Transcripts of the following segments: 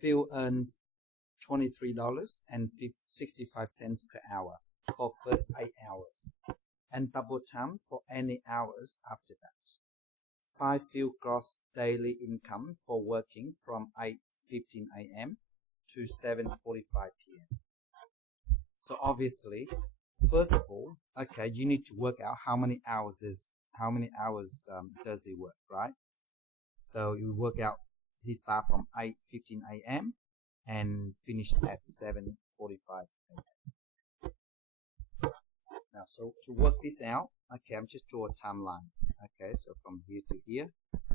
Phil earns $23.65 per hour for first 8 hours, and double time for any hours after that. 5 Phil gross daily income for working from 8:15 a.m. to 7:45 p.m. So obviously, first of all, okay, you need to work out how many hours does he work, right? So you work out he start from 8:15 a.m. and finish at 7:45 a.m. Now, so to work this out, okay, I'm just draw a timeline. Okay, so from here to here,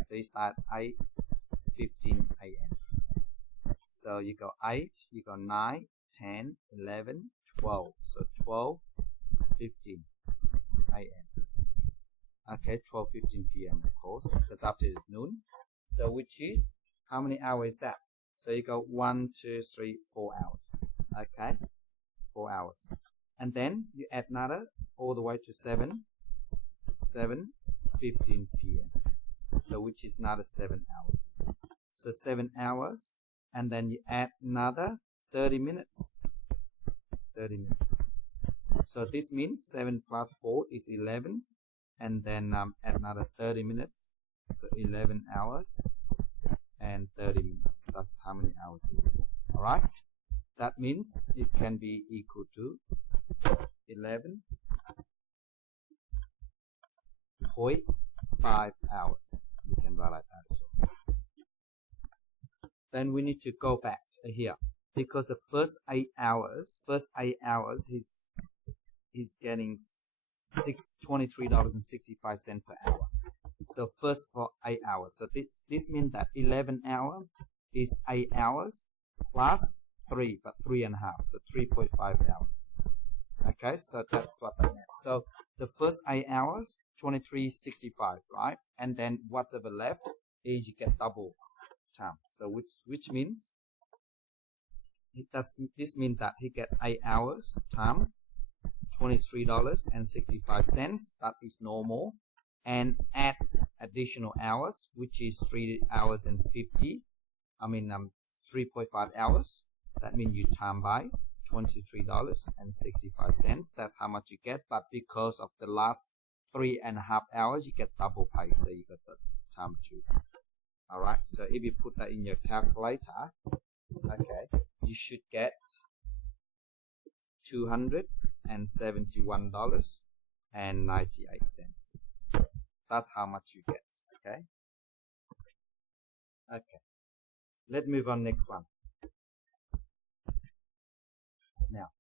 so you start 8:15 a.m. So you go 8, you go 9, 10, 11, 12. So 12:15 a.m. Okay, 12:15 p.m. of course, because after noon. So which is, how many hours is that? So you go 1, 2, 3, 4 hours. Okay, 4 hours. And then you add another all the way to 7:15 p.m. So which is another 7 hours. So 7 hours, and then you add another 30 minutes. 30 minutes. So this means 7 plus 4 is 11, and then add another 30 minutes. So 11 hours and 30 minutes. That's how many hours it is. Alright? That means it can be equal to 11.5 hours. You can write like that as well. Then we need to go back here, because the first 8 hours he's getting $23.65 per hour. So first for 8 hours. So this means that 11 hours is 8 hours plus 3, but 3.5. So 3.5 hours. Okay, so that's what that meant. So the first 8 hours, $23.65, right? And then whatever left is you get double time. So which means this means that he get 8 hours time, $23.65. That is normal. And add additional hours, which is 3 hours and 3.5 hours. That means you time by $23.65. That's how much you get. But because of the last 3.5 hours, you get double pay. So you got the time 2. Alright, so if you put that in your calculator, okay, you should get $271.98. That's how much you get, okay? Okay, let's move on next one. Now,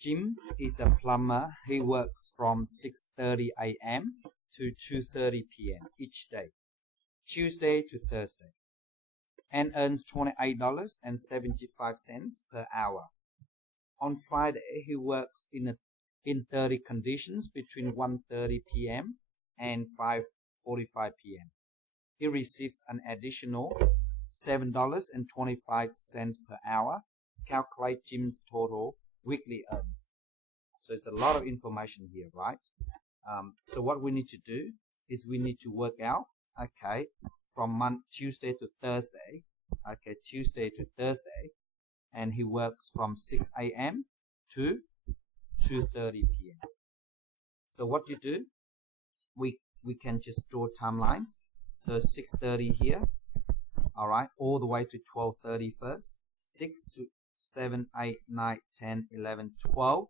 Jim is a plumber. He works from 6:30 a.m. to 2:30 p.m. each day, Tuesday to Thursday, and earns $28.75 per hour. On Friday, he works in 30 conditions between 1:30 p.m. and 5:45 p.m. He receives an additional $7.25 per hour. Calculate Jim's total weekly earnings. So it's a lot of information here, right? So what we need to do is we need to work out, okay, from Tuesday to Thursday, okay, Tuesday to Thursday, and he works from 6 a.m. to 2:30 p.m. So what you do, we can just draw timelines. So 6:30 here, all right, all the way to 12:30 first, 6 to 7, 8, 9, 10, 11, 12.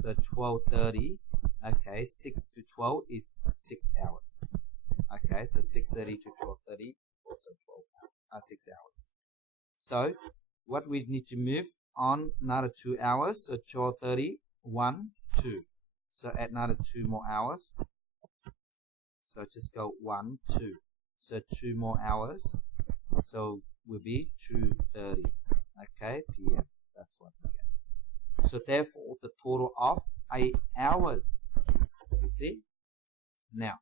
So 12:30, okay, 6 to 12 is 6 hours. Okay, so 6:30 to 12:30, also 6 hours. So what we need to move on another 2 hours, so 12:30, 1, 2. So add another 2 more hours. So just go 1, 2. So 2 more hours. So will be 2:30. Okay, p.m. That's what we get. So therefore, the total of 8 hours. You see? Now,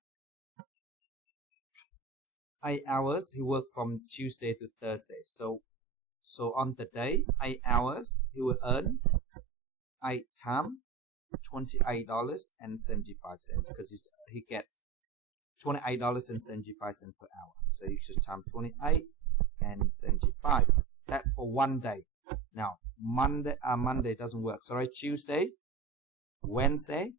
8 hours, he worked from Tuesday to Thursday. So on the day, 8 hours, he will earn 8 times $28.75, because he gets $28.75 per hour. So you should times 28 and 75. That's for one day. Now, Monday doesn't work. Sorry, Tuesday, Wednesday,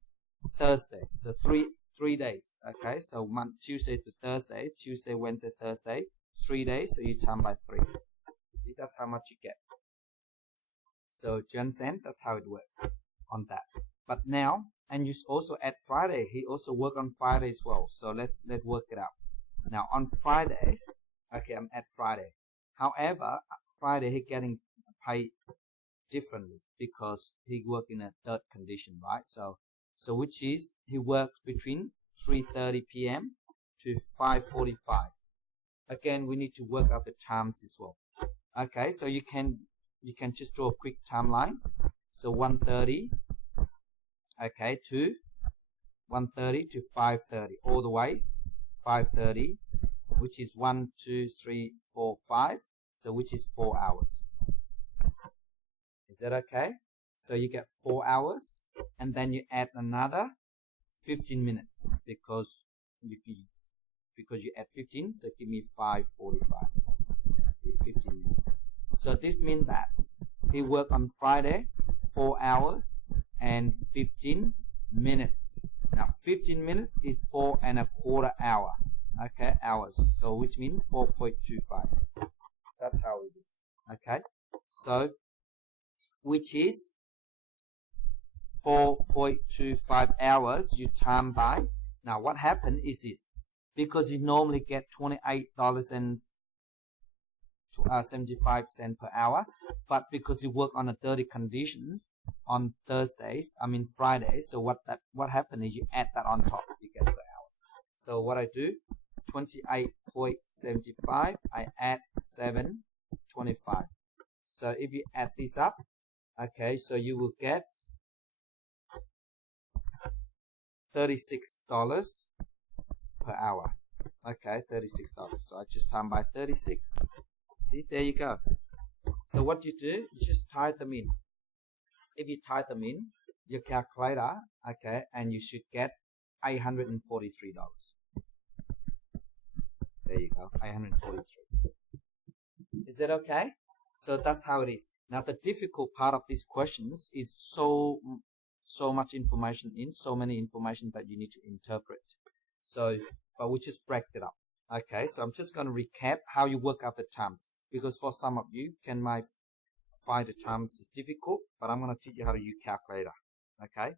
Thursday. So three days. Okay, so Tuesday to Thursday, Tuesday, Wednesday, Thursday, 3 days. So you times by 3. See, that's how much you get. So, do you understand? That's how it works on that. But now, and you also add Friday. He also work on Friday as well. So let's work it out. Now on Friday, okay, I'm at Friday. However, Friday he getting paid differently because he work in a third condition, right? So which is he works between 3:30 p.m. to 5:45. Again, we need to work out the times as well. Okay, so you can just draw quick timelines. So 1:30, okay, to 1:30 to 5:30, all the ways 5:30, which is 1, 2, 3, 4, 5. So which is 4 hours. Is that okay? So you get 4 hours, and then you add another 15 minutes because you add 15. So give me 5:45. See, 15 minutes. So this means that he worked on Friday 4 hours and 15 minutes. Now 15 minutes is 4¼ hour. Okay, hours. So which means 4.25. That's how it is. Okay, so which is 4.25 hours you time by. Now what happened is this, because you normally get $28.75 per hour, but because you work on a dirty conditions on Fridays, so what happened is you add that on top, you get per hours. So what I do, 28.75, I add 7.25. So if you add this up, okay, so you will get $36 per hour. Okay, $36. So I just time by 36. See, there you go. So what you do, you just type them in. If you type them in your calculator, okay, and you should get $843. There you go, 843. Is that okay? So that's how it is. Now the difficult part of these questions is so much information so many information that you need to interpret. So, but we just break it up. Okay, so I'm just going to recap how you work out the terms, because for some of you might find the terms is difficult, but I'm going to teach you how to use calculator. Okay.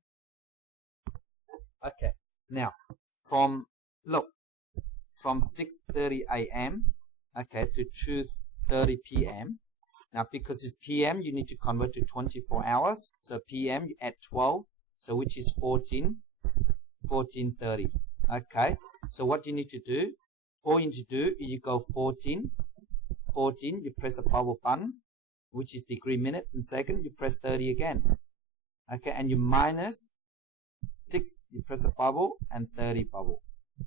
Okay. Now, from 6:30 a.m. okay to 2:30 p.m. Now, because it's p.m., you need to convert to 24 hours. So p.m. you add 12, so which is 14:30. Okay. So what you need to do, all you need to do is you go 14, you press a bubble button, which is degree, minutes, and second. You press 30 again. Okay, and you minus 6, you press a bubble, and 30 bubble.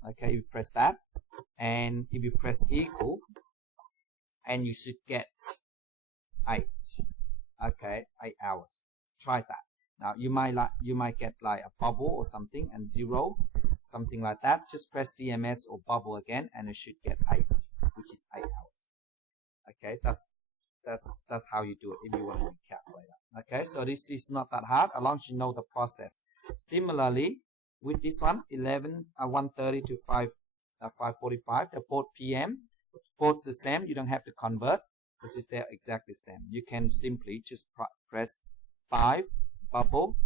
Okay, you press that, and if you press equal, and you should get 8. Okay, 8 hours. Try that. Now you might get like a bubble or something and 0, something like that. Just press DMS or bubble again, and it should get 8, which is 8 hours. Okay, that's how you do it if you want to use calculator. Okay, so this is not that hard as long as you know the process. Similarly, with this one, 1:30 to 5:45, they're both PM, both the same. You don't have to convert because they're exactly the same. You can simply just press 5 bubble,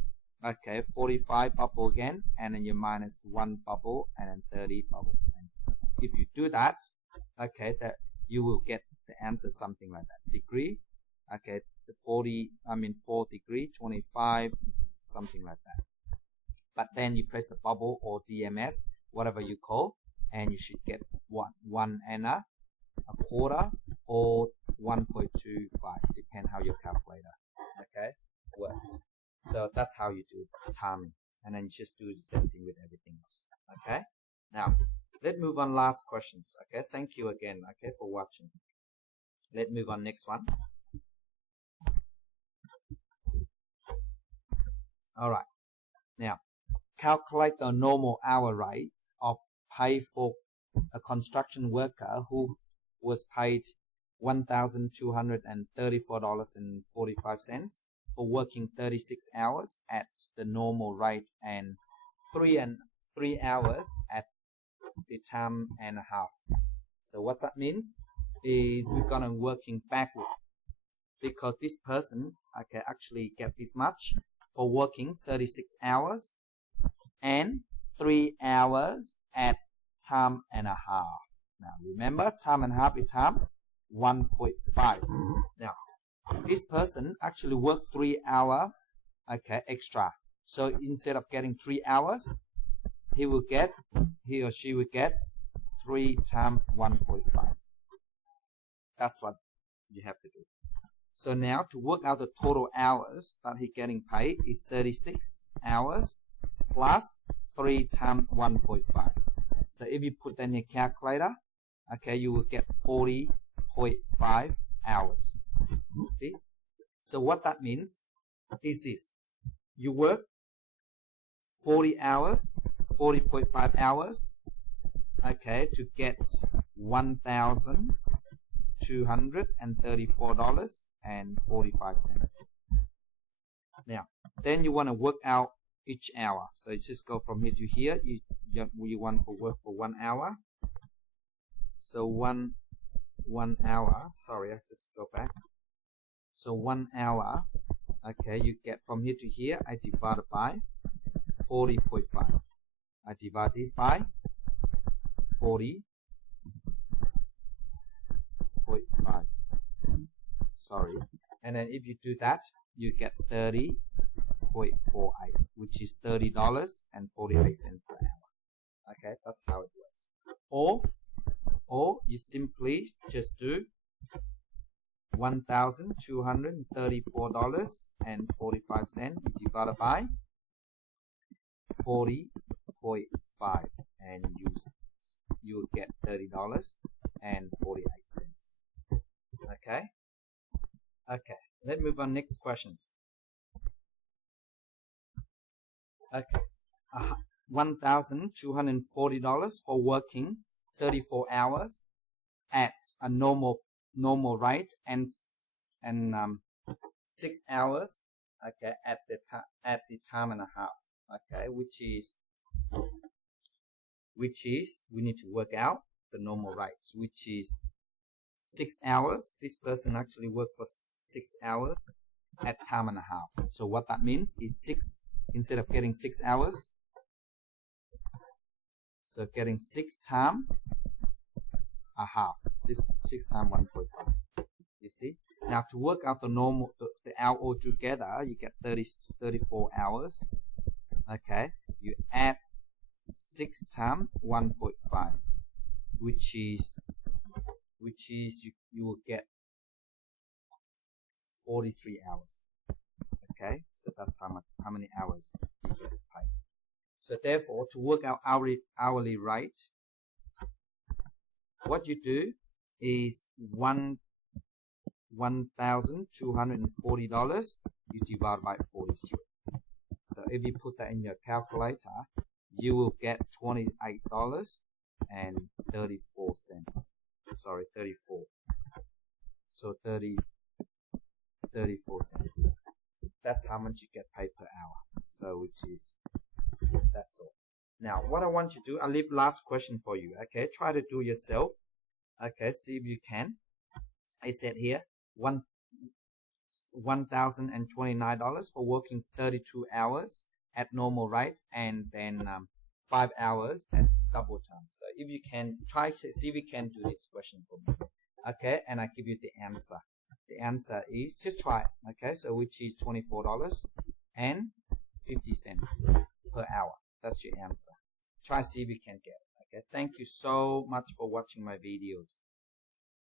okay, 45 bubble again, and then you minus 1 bubble, and then 30 bubble. And if you do that, okay, that you will get the answer something like that. Degree, okay, the 4 degree, 25, something like that. But then you press a bubble or DMS, whatever you call, and you should get 1 and a quarter or 1.25, depend how your calculator, okay, works. So that's how you do timing, and then you just do the same thing with everything else. Okay. Now let's move on. Last questions. Okay. Thank you again. Okay, for watching. Let's move on. Next one. All right. Now, calculate the normal hour rate of pay for a construction worker who was paid $1,234.45 for working 36 hours at the normal rate and 3 hours at the time and a half. So what that means is we're gonna working backward, because this person can actually get this much for working 36 hours and 3 hours at time and a half. Now remember, time and a half is time 1.5. Now this person actually worked 3 hours extra. So instead of getting 3 hours, he or she will get 3 times 1.5. That's what you have to do. So now to work out the total hours that he's getting paid is 36 hours plus 3 times 1.5. So if you put that in your calculator, you will get 40.5 hours. See? So what that means is this. You work 40 hours, 40.5 hours, to get $1,234.45. Now, then you want to work out each hour. So you just go from here to here. You want to work for 1 hour. So one hour. Sorry, I just go back. So 1 hour. You get from here to here. I divide it by 40.5. I divide this by 40.5. Sorry. And then if you do that, you get 30.48, which is $30.48 per hour. That's how it works. Or you simply just do $1,234.45 divided by 40.5, and you will get $30.48. Okay, let's move on. Next questions. $1,240 for working 34 hours at a normal rate and 6 hours at the time and a half, which is we need to work out the normal rates, which is 6 hours. This person actually worked for 6 hours at time and a half. So what that means is 6, instead of getting 6 hours, so getting 6 times a half, 6 times 1.5. You see? Now to work out the normal, the hour altogether, you get 34 hours. You add 6 times 1.5, which is you will get 43 hours. So that's how many hours you get paid. So therefore, to work out hourly rate, what you do is $1,240 you divide by 43. So if you put that in your calculator, you will get $28.34. Sorry, 34. So 34 cents. That's how much you get paid per hour. So that's all. Now what I want you to do, I'll leave last question for you. Try to do yourself. See if you can. I said here $1,029 for working 32 hours at normal rate and then 5 hours at double time. So if you can, try to see if you can do this question for me. And I give you the answer. The answer is, just try it. So which is $24.50 per hour. That's your answer. Try see if you can get it. Thank you so much for watching my videos.